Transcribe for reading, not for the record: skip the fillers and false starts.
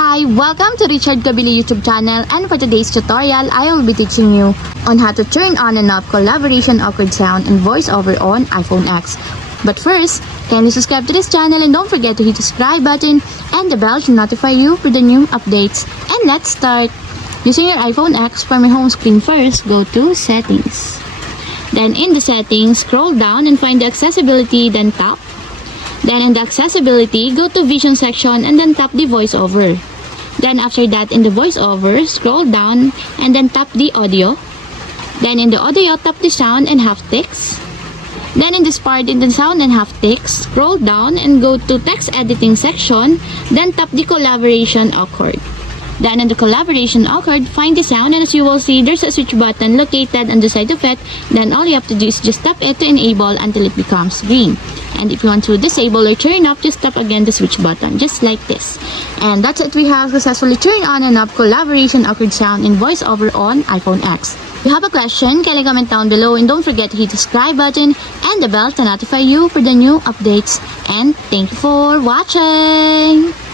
Hi, welcome to Richard Kabili YouTube channel, and for today's tutorial, I will be teaching you on how to turn on and off collaboration awkward sound and voiceover on iPhone X. But first, kindly subscribe to this channel and don't forget to hit the subscribe button and the bell to notify you for the new updates. And let's start! Using your iPhone X, from your home screen first, go to Settings. Then in the Settings, scroll down and find the Accessibility, then tap. Then in the Accessibility, go to Vision section and then tap the voiceover. Then after that, in the voiceover, scroll down and then tap the audio. Then in the audio, tap the sound and haptics. Then in this part, in the sound and haptics, scroll down and go to text editing section, then tap the collaboration awkward. Then in the collaboration awkward, find the sound, and as you will see, there's a switch button located on the side of it. Then all you have to do is just tap it to enable until it becomes green. And if you want to disable or turn off, just tap again the switch button, just like this. And that's it, we have successfully turned on and off collaboration awkward sound in voiceover on iPhone X. If you have a question, kindly comment down below and don't forget to hit the subscribe button and the bell to notify you for the new updates. And thank you for watching!